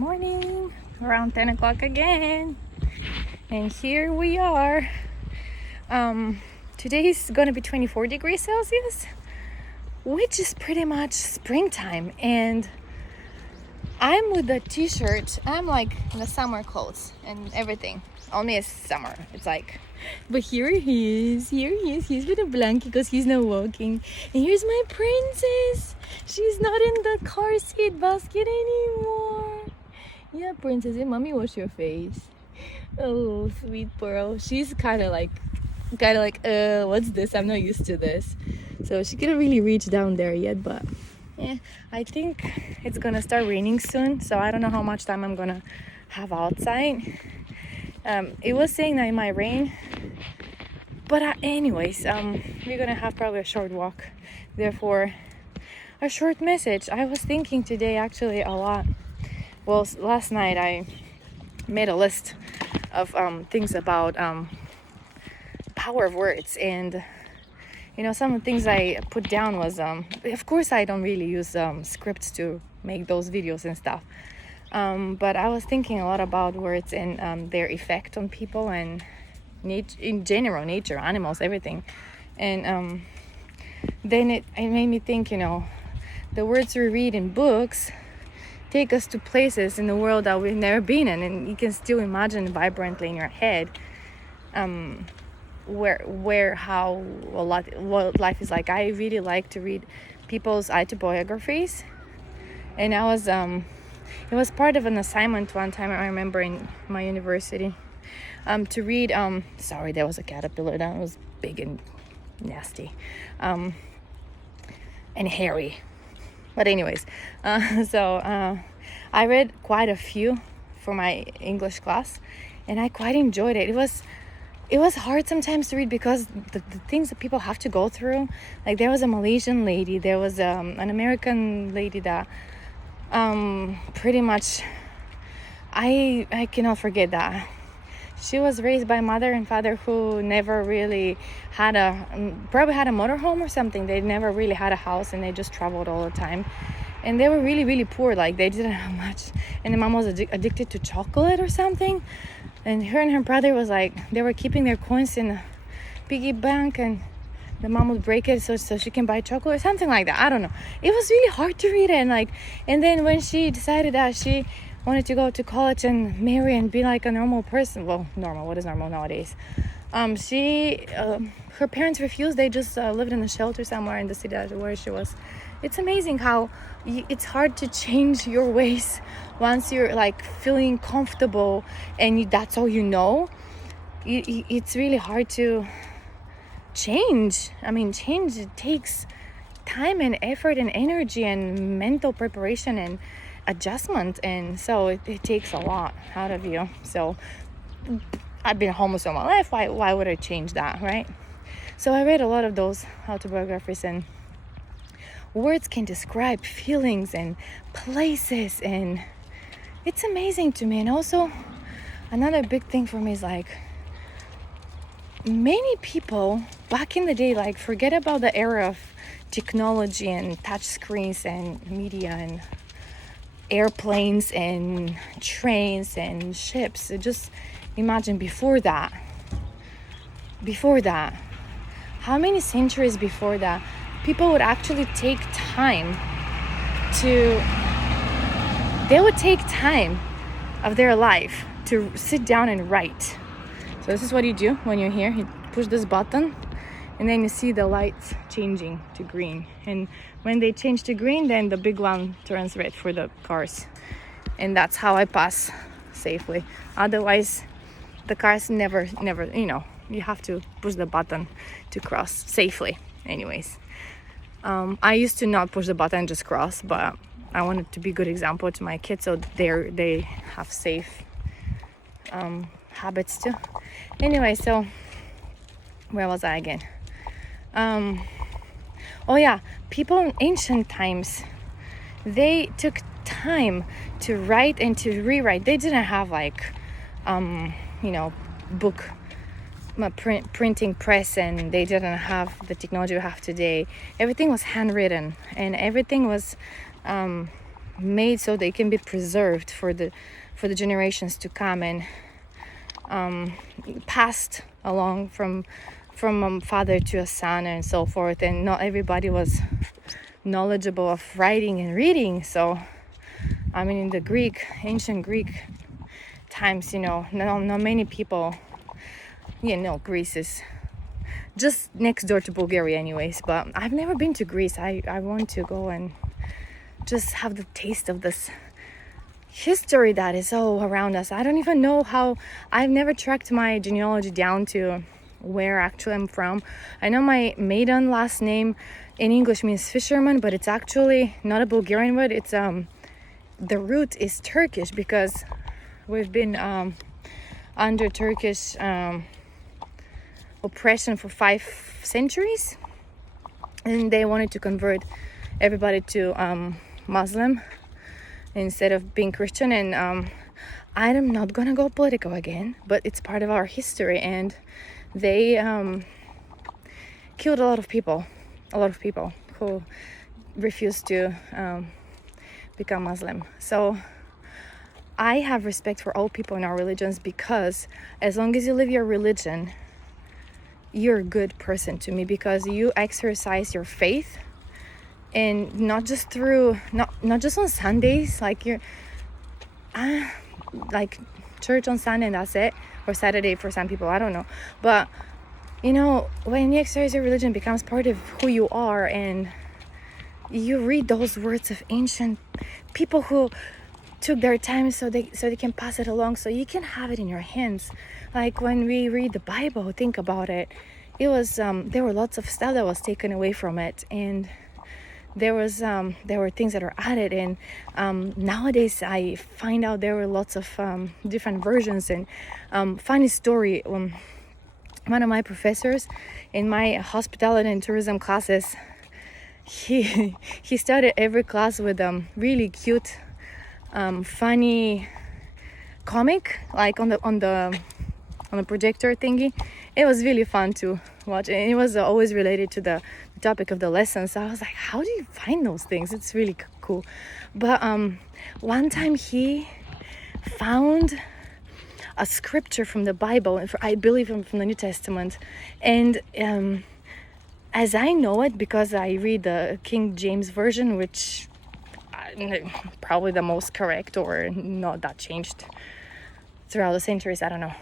Morning, around 10 o'clock again, and here we are. Today is gonna be 24 degrees Celsius, which is pretty much springtime, and I'm with the t-shirt. I'm like in the summer clothes and everything. Only it's summer. It's like, but here he is. He's with a blanket because he's not walking. And here's my princess. She's not in the car seat basket anymore. Yeah, princess, and mommy wash your face. Oh, sweet pearl. She's kind of like, what's this? I'm not used to this. So she couldn't really reach down there yet, but yeah, I think it's gonna start raining soon. So I don't know how much time I'm gonna have outside. It was saying that it might rain, but anyways, we're gonna have probably a short walk. Therefore, a short message. I was thinking today actually a lot. Well, last night I made a list of things about power of words, and some of the things I put down was of course I don't really use scripts to make those videos and stuff, but I was thinking a lot about words and their effect on people and in general, nature, animals, everything. And then it made me think, the words we read in books take us to places in the world that we've never been in, and you can still imagine vibrantly in your head what life is like. I really like to read people's autobiographies, and it was part of an assignment one time, I remember, in my university, to read sorry, there was a caterpillar that was big and nasty and hairy. But anyways, I read quite a few for my English class, and I quite enjoyed it. It was hard sometimes to read because the things that people have to go through. Like, there was a Malaysian lady, there was an American lady that pretty much, I cannot forget that. She was raised by mother and father who never really probably had a motorhome or something. They never really had a house, and they just traveled all the time. And they were really, really poor. Like, they didn't have much. And the mom was addicted to chocolate or something. And her and her brother was like, they were keeping their coins in a piggy bank, and the mom would break it so she can buy chocolate or something like that. I don't know. It was really hard to read it. And then when she decided that she wanted to go to college and marry and be like a normal person. Well, normal. What is normal nowadays? Her parents refused. They just lived in a shelter somewhere in the city where she was. It's amazing how it's hard to change your ways once you're like feeling comfortable and that's all you know. It's really hard to change. I mean, change, it takes time and effort and energy and mental preparation and adjustment, and so it takes a lot out of you. So I've been homeless all my life. Why would I change that, right? So I read a lot of those autobiographies, and words can describe feelings and places, and it's amazing to me. And also another big thing for me is like, many people back in the day like forget about the era of technology and touch screens and media and airplanes and trains and ships. Just imagine before that, how many centuries before that, people would actually take time of their life to sit down and write. So this is what you do when you're here. You push this button, and then you see the lights changing to green. And when they change to green, then the big one turns red for the cars. And that's how I pass safely. Otherwise, the cars never, you have to push the button to cross safely. Anyways, I used to not push the button, just cross, but I wanted to be a good example to my kids, so they have safe habits too. Anyway, so where was I again? People in ancient times, they took time to write and to rewrite. They didn't have book printing press, and they didn't have the technology we have today. Everything was handwritten, and everything was made so they can be preserved for the generations to come, and passed along from a father to a son and so forth. And not everybody was knowledgeable of writing and reading. So I mean, in the ancient Greek times, not many people, Greece is just next door to Bulgaria anyways, but I've never been to Greece. I want to go and just have the taste of this history that is all around us. I don't even know how. I've never tracked my genealogy down to where actually I'm from. I know my maiden last name in English means fisherman, but it's actually not a Bulgarian word. It's the root is Turkish, because we've been under Turkish oppression for 5 centuries, and they wanted to convert everybody to Muslim instead of being Christian. And I'm not gonna go political again, but it's part of our history, and they killed a lot of people who refused to become Muslim. So I have respect for all people in our religions, because as long as you live your religion, you're a good person to me, because you exercise your faith, and not just on Sundays, like you're like church on Sunday and that's it, or Saturday for some people, I don't know. But when you exercise your religion, it becomes part of who you are, and you read those words of ancient people who took their time so they can pass it along, so you can have it in your hands. Like when we read the Bible, think about it. It was there were lots of stuff that was taken away from it, and there were things that are added. And nowadays I find out there were lots of different versions. And funny story, one of my professors in my hospitality and tourism classes, he started every class with really cute funny comic, like on the projector thingy. It was really fun to watch, and it was always related to the topic of the lesson. So I was like, how do you find those things? It's really cool. But one time he found a scripture from the Bible, I believe from the New Testament, and as I know it, because I read the King James version, which probably the most correct, or not that changed throughout the centuries, I don't know,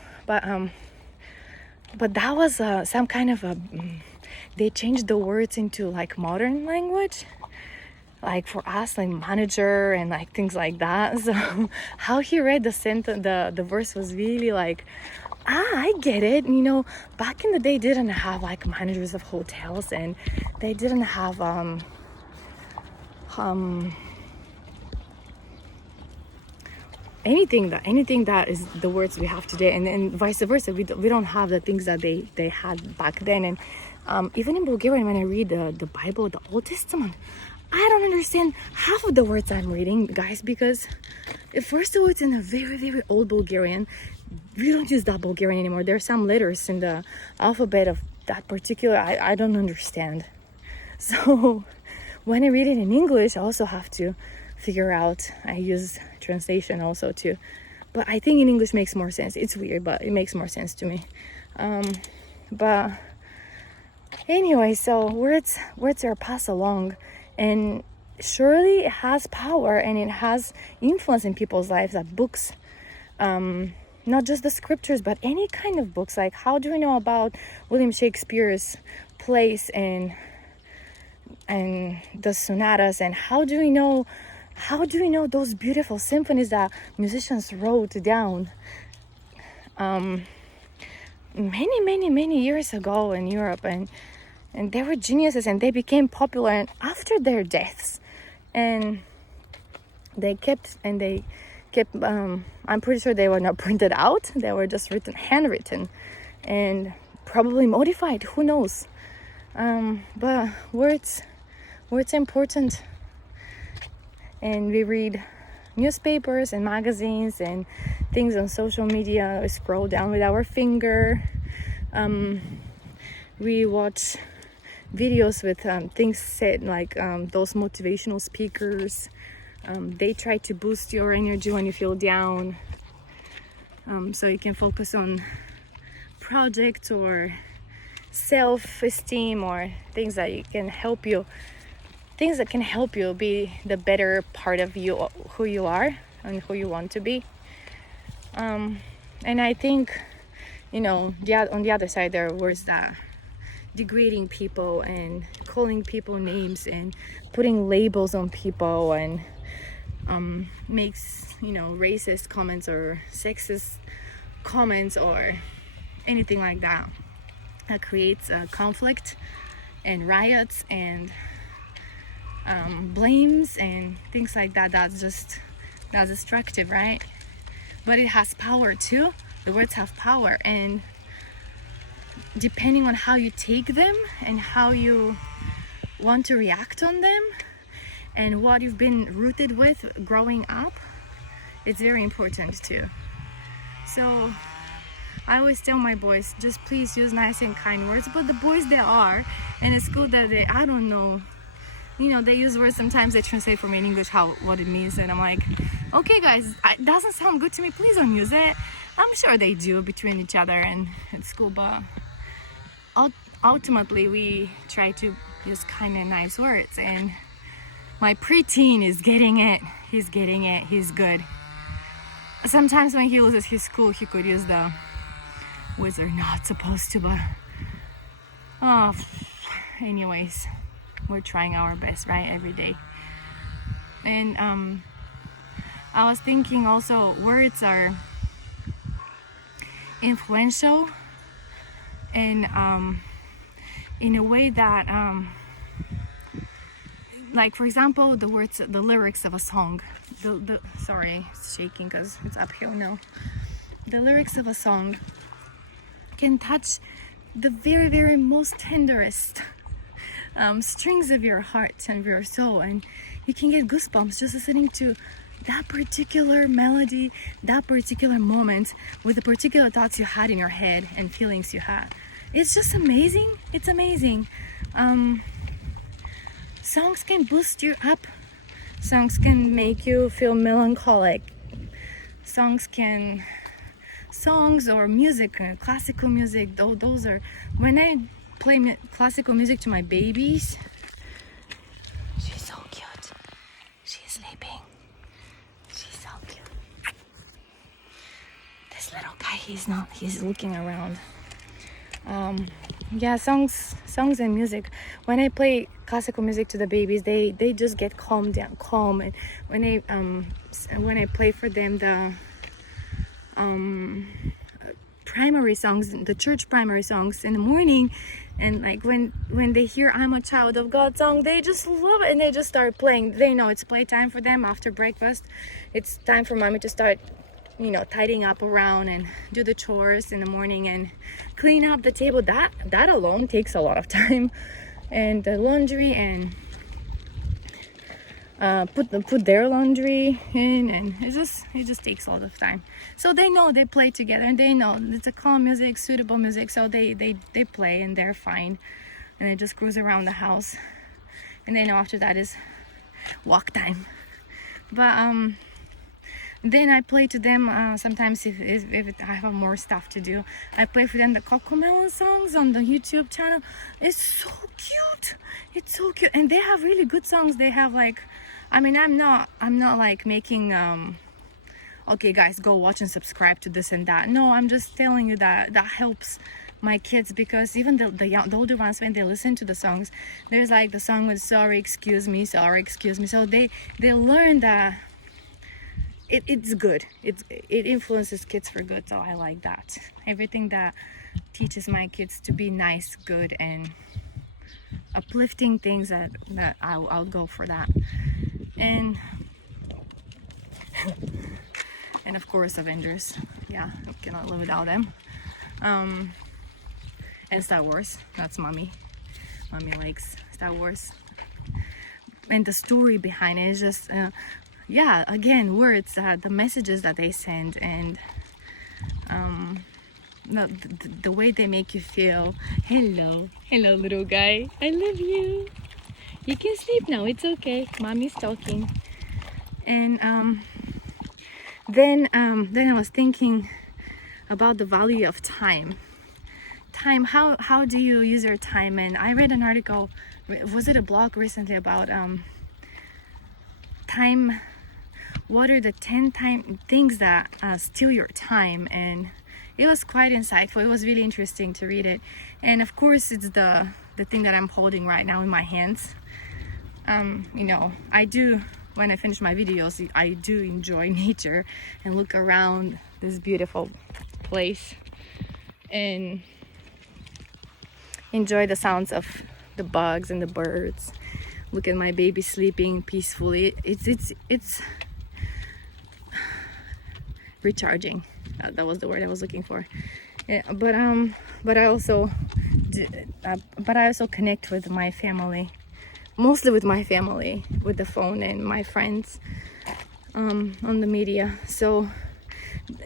but that was some kind of they changed the words into like modern language, like for us, like manager and like things like that. So how he read the sentence, the verse was really like, I get it. Back in the day, didn't have like managers of hotels, and they didn't have anything that is the words we have today, and then vice versa. We don't have the things that they had back then. And even in Bulgarian, when I read the Bible, the Old Testament, I don't understand half of the words I'm reading, guys, because first of all, it's in a very, very old Bulgarian. We don't use that Bulgarian anymore. There are some letters in the alphabet of that particular I don't understand. So when I read it in English, I also have to figure out. I use translation also too, but I think in English makes more sense. It's weird, but it makes more sense to me. But anyway, so words are passed along, and surely it has power and it has influence in people's lives. That books, not just the scriptures, but any kind of books. Like, how do we know about William Shakespeare's plays and the sonatas, and how do we know those beautiful symphonies that musicians wrote down many years ago in Europe, and they were geniuses, and they became popular after their deaths, and they kept I'm pretty sure they were not printed out. They were just handwritten and probably modified, who knows. But words are important. And we read newspapers and magazines and things on social media. We scroll down with our finger. We watch videos with things said, like those motivational speakers. They try to boost your energy when you feel down, so you can focus on projects or self-esteem or things that can help you be the better part of you, who you are and who you want to be. And I think, on the other side, there are words that degrading people and calling people names and putting labels on people and makes racist comments or sexist comments or anything like that creates conflict and riots and blames and things like that. That's destructive, right? But it has power too. The words have power, and depending on how you take them and how you want to react on them and what you've been rooted with growing up, it's very important too. So I always tell my boys, just please use nice and kind words. But the boys, they are, and it's good that I don't know, they use words, sometimes they translate for me in English what it means, and I'm like, okay guys, it doesn't sound good to me, please don't use it. I'm sure they do between each other and at school, but ultimately we try to use kind and nice words, and my preteen is getting it. He's getting it. He's good. Sometimes when he loses his school, he could use the words they're not supposed to, but anyways, we're trying our best, right, every day. And I was thinking also, words are influential and in a way that like, for example, the lyrics of a song, sorry, it's shaking because it's uphill now. The lyrics of a song can touch the very, very most tenderest strings of your heart and your soul, and you can get goosebumps just listening to that particular melody, that particular moment, with the particular thoughts you had in your head and feelings you had. It's just amazing. It's amazing. Songs can boost you up. Songs can make you feel melancholic. Songs or music, classical music, those are, when I play classical music to my babies, she's so cute. She's sleeping. She's so cute. This little guy, he's looking around. Songs and music. When I play classical music to the babies, they just get calm. And when I play for them the primary songs, the church primary songs in the morning, and like when they hear "I'm a Child of God" song, they just love it and they just start playing. They know it's playtime for them after breakfast. It's time for mommy to start tidying up around and do the chores in the morning and clean up the table. That alone takes a lot of time, and the laundry, and put their laundry in, and it just takes a lot of time. So they know, they play together, and they know it's a calm music, suitable music, so they play and they're fine, and it just goes around the house, and they know after that is walk time. But then I play to them sometimes if I have more stuff to do. I play for them the Cocomelon songs on the YouTube channel. It's so cute. It's so cute, and they have really good songs. They have like, I'm not like making okay guys, go watch and subscribe to this and that. No, I'm just telling you that helps my kids, because even the older ones, when they listen to the songs, there's like the song with sorry excuse me, so they learn that it's good. It influences kids for good. So I like that. Everything that teaches my kids to be nice, good, and uplifting things, that I'll go for that. And of course Avengers. Yeah, I cannot live without them. And Star Wars. That's mommy. Mommy likes Star Wars. And the story behind it is just again, words, the messages that they send, and the way they make you feel. Hello little guy, I love you. You can sleep now, it's okay, mommy's talking. And then I was thinking about the value of time. How do you use your time? And I read an article, was it a blog recently, about time. What are the 10 things that steal your time? And it was quite insightful. It was really interesting to read it. And of course, it's the thing that I'm holding right now in my hands. You know, I do, when I finish my videos, I do enjoy nature and look around this beautiful place and enjoy the sounds of the bugs and the birds. Look at my baby sleeping peacefully. It's recharging. That was the word I was looking for. Yeah, but I also connect with my family, mostly with my family, with the phone and my friends on the media. So,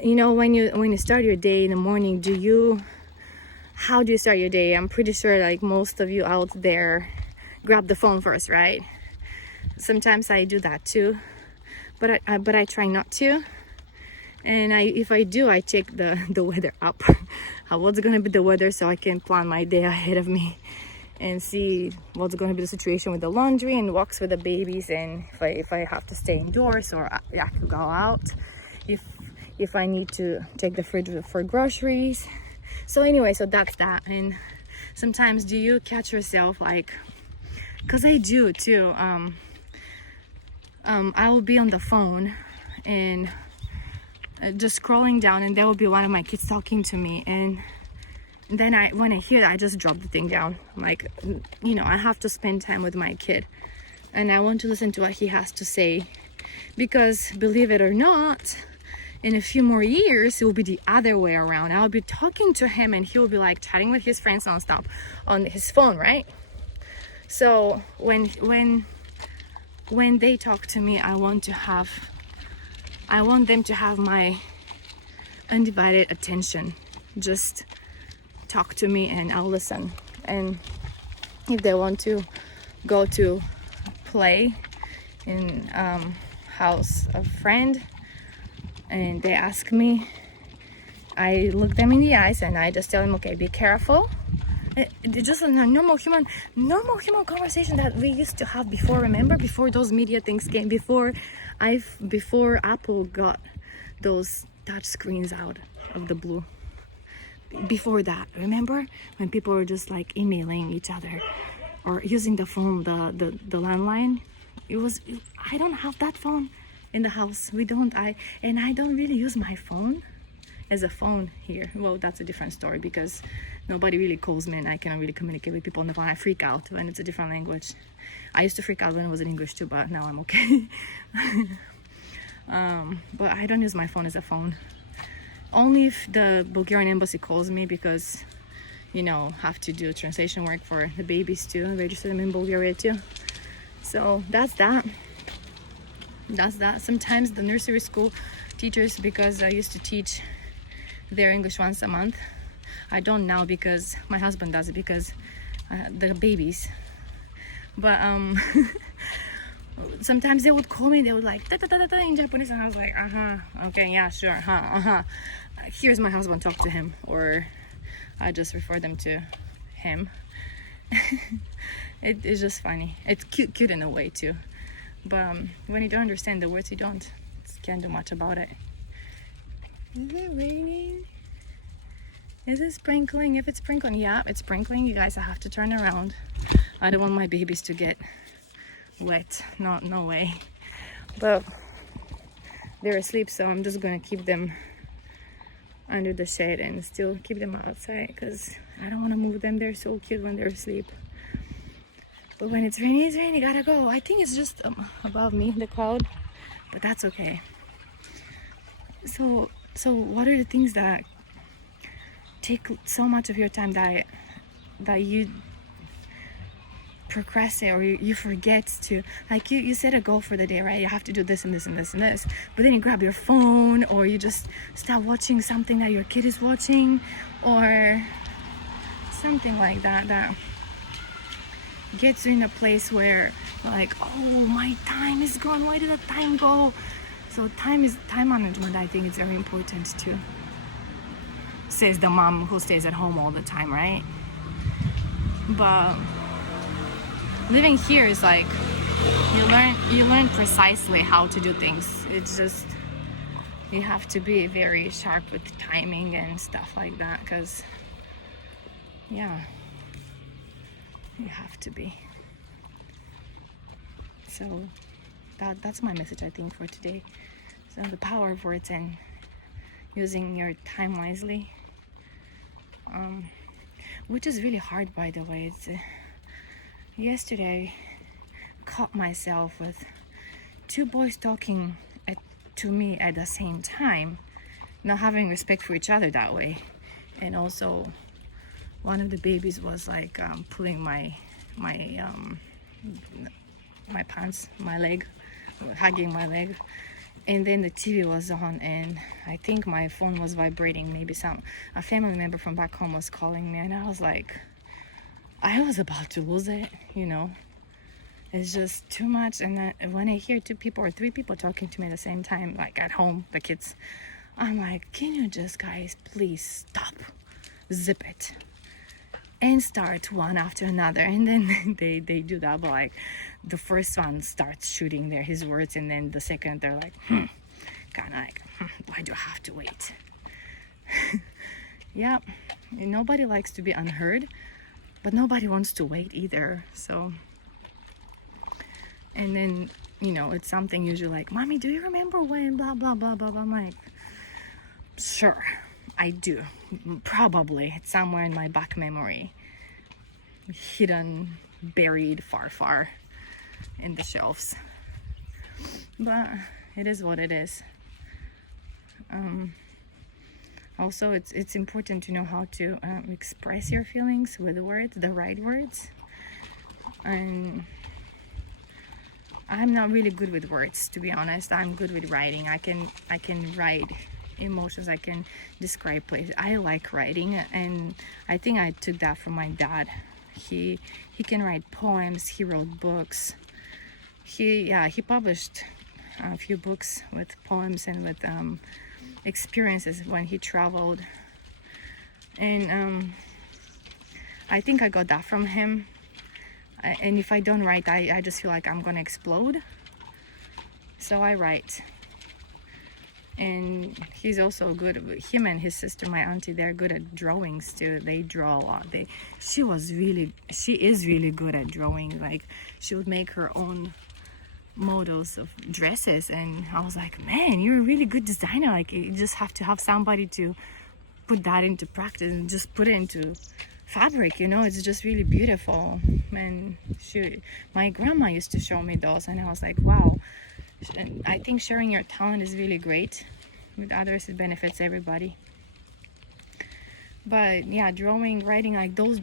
you know, when you start your day in the morning, how do you start your day? I'm pretty sure like most of you out there grab the phone first, right? Sometimes I do that too, but I try not to. And if I do, I check the weather up. What's gonna be the weather, so I can plan my day ahead of me and see what's gonna be the situation with the laundry and walks with the babies, and if I have to stay indoors or I could go out, if I need to take the fridge for groceries. So anyway, so that's that. And sometimes do you catch yourself like, because I do too, I will be on the phone and just scrolling down, and there will be one of my kids talking to me, and then when I hear that, I just drop the thing down. I'm like, you know, I have to spend time with my kid and I want to listen to what he has to say, because believe it or not, in a few more years it will be the other way around. I'll be talking to him and he will be like chatting with his friends nonstop on his phone, right? So when they talk to me, I want them to have my undivided attention. Just talk to me and I'll listen. And if they want to go to play in house of friend and they ask me, I look them in the eyes and I just tell them, okay, be careful. It's just a normal human conversation that we used to have before. Remember, before those media things came, before Apple got those touch screens out of the blue. Before that, remember when people were just like emailing each other or using the phone, the landline? I don't have that phone in the house. We don't. I don't really use my phone as a phone here. Well, that's a different story because nobody really calls me and I cannot really communicate with people on the phone. I freak out when it's a different language. I used to freak out when it was in English too, but now I'm okay. But I don't use my phone as a phone. Only if the Bulgarian embassy calls me, because, you know, have to do translation work for the babies too, register them in Bulgaria too. So that's that. Sometimes the nursery school teachers, because I used to teach their English once a month. I don't now because my husband does it because the babies. But sometimes they would call me, they would like da, da, da, da, da, in Japanese, and I was like, okay, yeah, sure, here's my husband, talk to him, or I just refer them to him. It's just funny. It's cute in a way too, but when you don't understand the words, you can't do much about it. Is it raining? Is it sprinkling? If it's sprinkling, yeah, it's sprinkling. You guys, I have to turn around. I don't want my babies to get wet. No way. But they're asleep, so I'm just gonna keep them under the shade and still keep them outside because I don't want to move them. They're so cute when they're asleep. But when it's raining, gotta go. I think it's just above me, the cloud, but that's okay. So what are the things that take so much of your time that you procrastinate or you forget to, like you set a goal for the day, right? You have to do this and this and this and this, but then you grab your phone or you just start watching something that your kid is watching or something like that gets you in a place where like, oh, my time is gone. Why did the time go? So time management, I think, is very important too. Says the mom who stays at home all the time, right? But living here is like you learn precisely how to do things. It's just you have to be very sharp with timing and stuff like that, because yeah, you have to be. So that's my message, I think, for today. So the power of words and using your time wisely, which is really hard, by the way. It's yesterday I caught myself with two boys talking to me at the same time, not having respect for each other that way. And also one of the babies was like pulling my pants, my leg, hugging my leg. And then the TV was on, and I think my phone was vibrating. Maybe a family member from back home was calling me, and I was like, I was about to lose it, you know. It's just too much. And when I hear two people or three people talking to me at the same time, like at home, the kids, I'm like, can you just, guys, please stop, zip it, and start one after another. And then they do that, but like the first one starts shooting his words, and then the second they're like, kind of like, why do I have to wait? Yeah, and nobody likes to be unheard, but nobody wants to wait either. So, and then, you know, it's something usually like, mommy, do you remember when blah blah blah blah blah? I'm like, sure, I do. Probably it's somewhere in my back memory, hidden, buried far in the shelves. But it is what it is. Also, it's important to know how to express your feelings with words, the right words. And I'm not really good with words, to be honest. I'm good with writing. I can write emotions. I can describe places. I like writing, and I think I took that from my dad. He can write poems. He wrote books. He published a few books with poems and with experiences when he traveled. And I think I got that from him. And if I don't write, I just feel like I'm gonna explode. So I write. And he's also good. Him and his sister, my auntie, they're good at drawings too. They draw a lot. She is really good at drawing. Like, she would make her own models of dresses, and I was like, man, you're a really good designer. Like, you just have to have somebody to put that into practice and just put it into fabric, you know. It's just really beautiful. And my grandma used to show me those, and I was like, wow. And I think sharing your talent is really great with others. It benefits everybody. But yeah, drawing, writing, like those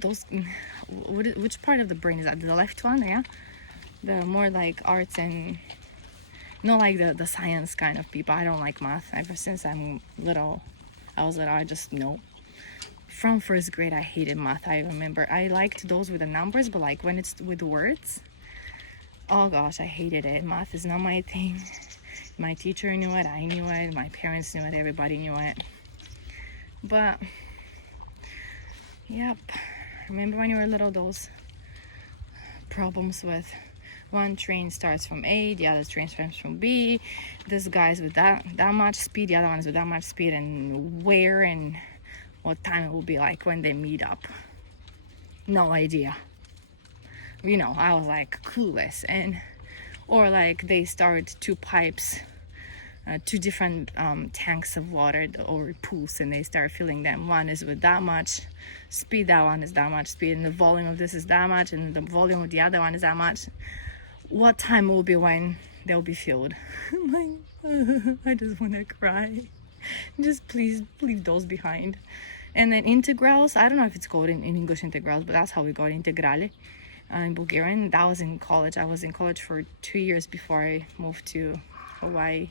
which part of the brain is that? The left one? Yeah, the more like arts, and not like the science kind of people. I don't like math. Ever since I was little, I just know. From first grade, I hated math. I remember I liked those with the numbers, but like when it's with words, oh gosh, I hated it. Math is not my thing. My teacher knew it, I knew it, my parents knew it, everybody knew it. But yep, remember when you were little, those problems with one train starts from A, the other train starts from B, this guy's with that much speed, the other one's with that much speed, and where and what time it will be like when they meet up. No idea. You know, I was like clueless. Or like they start two pipes, two different tanks of water or pools, and they start filling them. One is with that much speed, that one is that much speed, and the volume of this is that much, and the volume of the other one is that much. What time will be when they'll be filled? I'm like, I just want to cry. Just please leave those behind. And then integrals, I don't know if it's called in English integrals, but that's how we got integrale in Bulgarian. That was in college. I was in college for 2 years before I moved to Hawaii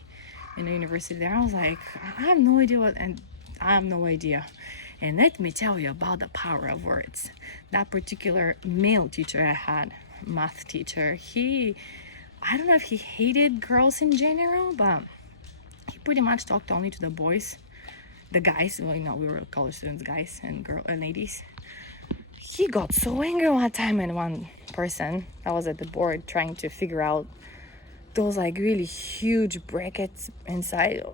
in the university there. I was like, I have no idea. And let me tell you about the power of words. That particular male teacher I had, math teacher. I don't know if he hated girls in general, but he pretty much talked only to the boys, the guys. Well, we were college students, guys and ladies. He got so angry one time, and one person that was at the board trying to figure out those like really huge brackets inside.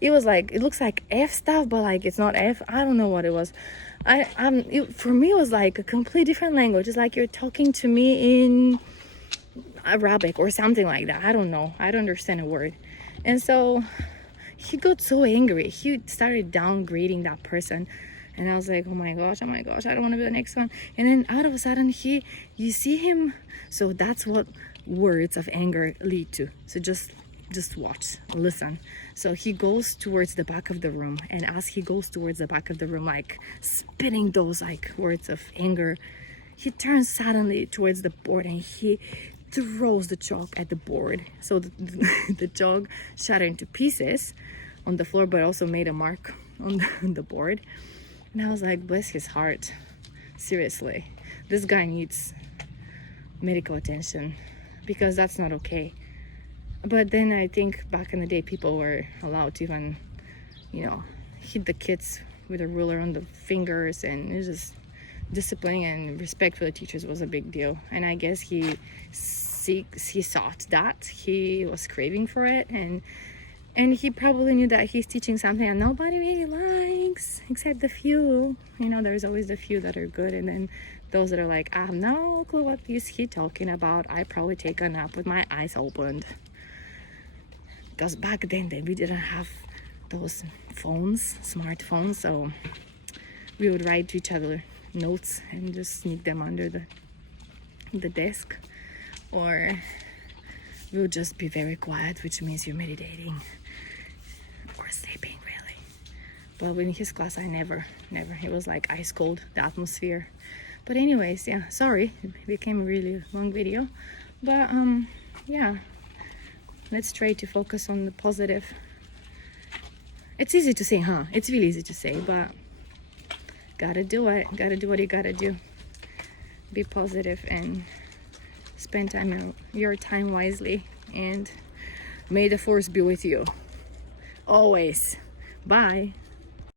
It was like, it looks like F stuff, but like it's not F. I don't know what it was. For me it was like a completely different language. It's like you're talking to me in Arabic or something like that. I don't know. I don't understand a word. And so he got so angry. He started downgrading that person. And I was like, oh my gosh, I don't want to be the next one. And then out of a sudden, you see him. So that's what words of anger lead to. So just watch, listen. So he goes towards the back of the room. And as he goes towards the back of the room, like spitting those like words of anger, he turns suddenly towards the board and he throws the chalk at the board. So the chalk shattered into pieces on the floor, but also made a mark on the board. And I was like, bless his heart. Seriously, this guy needs medical attention, because that's not okay. But then I think back in the day, people were allowed to even, hit the kids with a ruler on the fingers, and it was just discipline and respect for the teachers was a big deal. And I guess he sought that. He was craving for it, and he probably knew that he's teaching something that nobody really likes, except the few. There's always the few that are good, and then those that are like, I have no clue what is he talking about. I probably take a nap with my eyes opened. Because back then we didn't have those smartphones, so we would write to each other notes and just sneak them under the desk, or we would just be very quiet, which means you're meditating or sleeping, really. But in his class, I never. It was like ice cold, the atmosphere. But anyways, yeah, sorry, it became a really long video. But yeah, let's try to focus on the positive. It's easy to say, huh? It's really easy to say, but gotta do it. Gotta do what you gotta do. Be positive and spend your time wisely, and may the force be with you always. Bye.